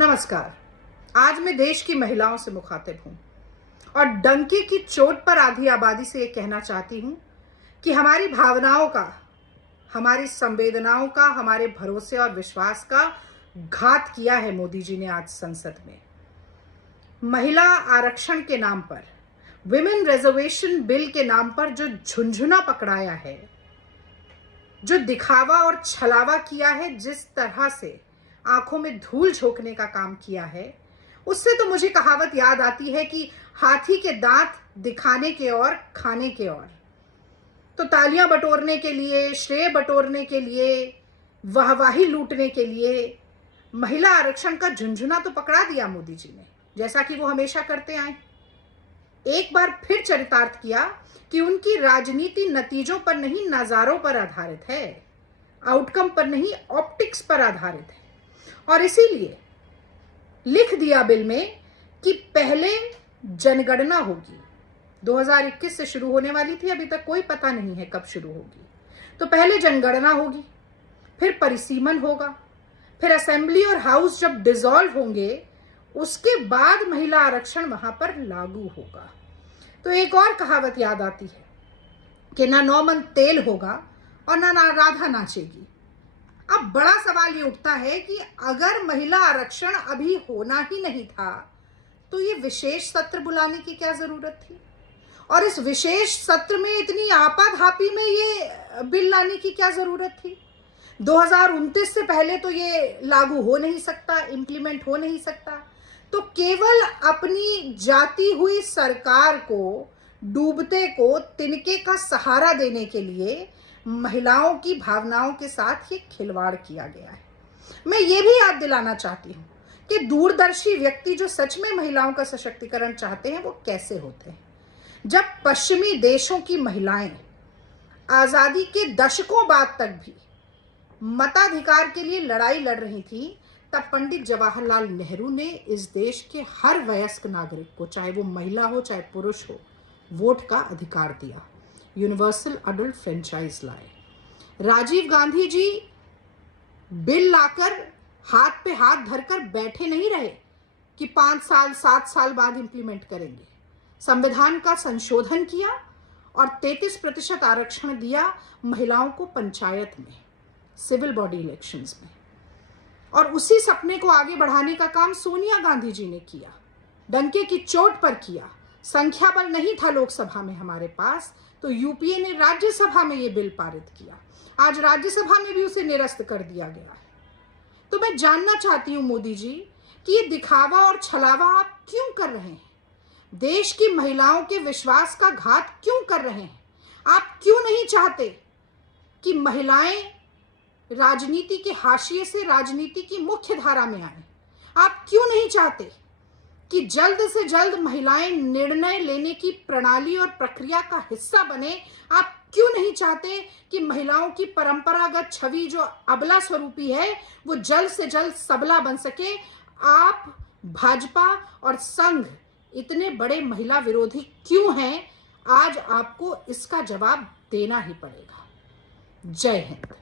नमस्कार। आज मैं देश की महिलाओं से मुखातिब हूं और डंके की चोट पर आधी आबादी से ये कहना चाहती हूं कि हमारी भावनाओं का, हमारी संवेदनाओं का, हमारे भरोसे और विश्वास का घात किया है मोदी जी ने आज संसद में। महिला आरक्षण के नाम पर, विमेन रिजर्वेशन बिल के नाम पर जो झुंझुना पकड़ाया है, जो दिखावा और छलावा किया है, जिस तरह से आंखों में धूल झोंकने का काम किया है, उससे तो मुझे कहावत याद आती है कि हाथी के दांत दिखाने के और खाने के और। तो तालियां बटोरने के लिए, श्रेय बटोरने के लिए, वाहवाही लूटने के लिए महिला आरक्षण का झुंझुना तो पकड़ा दिया मोदी जी ने, जैसा कि वो हमेशा करते आए। एक बार फिर चरितार्थ किया कि उनकी राजनीति नतीजों पर नहीं, नजारों पर आधारित है, आउटकम पर नहीं, ऑप्टिक्स पर आधारित है। और इसीलिए लिख दिया बिल में कि पहले जनगणना होगी। 2021 से शुरू होने वाली थी, अभी तक कोई पता नहीं है कब शुरू होगी। तो पहले जनगणना होगी, फिर परिसीमन होगा, फिर असेंबली और हाउस जब डिसॉल्व होंगे उसके बाद महिला आरक्षण वहां पर लागू होगा। तो एक और कहावत याद आती है कि ना 9 मन तेल होगा और ना राधा नाचेगी। अब बड़ा सवाल ये उठता है कि अगर महिला आरक्षण अभी होना ही नहीं था तो ये विशेष सत्र बुलाने की क्या जरूरत थी, और इस विशेष सत्र में इतनी आपाधापी में ये बिल लाने की क्या जरूरत थी। 2029 से पहले तो ये लागू हो नहीं सकता, इंप्लीमेंट हो नहीं सकता। तो केवल अपनी जाती हुई सरकार को, डूबते को तिनके का सहारा देने के लिए महिलाओं की भावनाओं के साथ ये खिलवाड़ किया गया है। मैं ये भी याद दिलाना चाहती हूँ कि दूरदर्शी व्यक्ति जो सच में महिलाओं का सशक्तिकरण चाहते हैं वो कैसे होते हैं। जब पश्चिमी देशों की महिलाएं आजादी के दशकों बाद तक भी मताधिकार के लिए लड़ाई लड़ रही थी, तब पंडित जवाहरलाल नेहरू ने इस देश के हर वयस्क नागरिक को, चाहे वो महिला हो चाहे पुरुष हो, वोट का अधिकार दिया। यूनिवर्सल अडल्ट फ्रेंचाइज लाए। राजीव गांधी जी बिल लाकर हाथ पे हाथ धरकर बैठे नहीं रहे कि 5 साल 7 साल बाद इंप्लीमेंट करेंगे। संविधान का संशोधन किया और 33% आरक्षण दिया महिलाओं को पंचायत में, सिविल बॉडी इलेक्शंस में। और उसी सपने को आगे बढ़ाने का काम सोनिया गांधी जी ने किया, डंके की चोट पर किया। संख्या बल नहीं था लोकसभा में हमारे पास, तो यूपीए ने राज्यसभा में ये बिल पारित किया। आज राज्यसभा में भी उसे निरस्त कर दिया गया है। तो मैं जानना चाहती हूं मोदी जी कि ये दिखावा और छलावा आप क्यों कर रहे हैं? देश की महिलाओं के विश्वास का घात क्यों कर रहे हैं? आप क्यों नहीं चाहते कि महिलाएं राजनीति के हाशिए से राजनीति की मुख्य धारा में आए? आप क्यों नहीं चाहते कि जल्द से जल्द महिलाएं निर्णय लेने की प्रणाली और प्रक्रिया का हिस्सा बने? आप क्यों नहीं चाहते कि महिलाओं की परंपरागत छवि जो अबला स्वरूपी है वो जल्द से जल्द सबला बन सके? आप भाजपा और संघ इतने बड़े महिला विरोधी क्यों हैं? आज आपको इसका जवाब देना ही पड़ेगा। जय हिंद।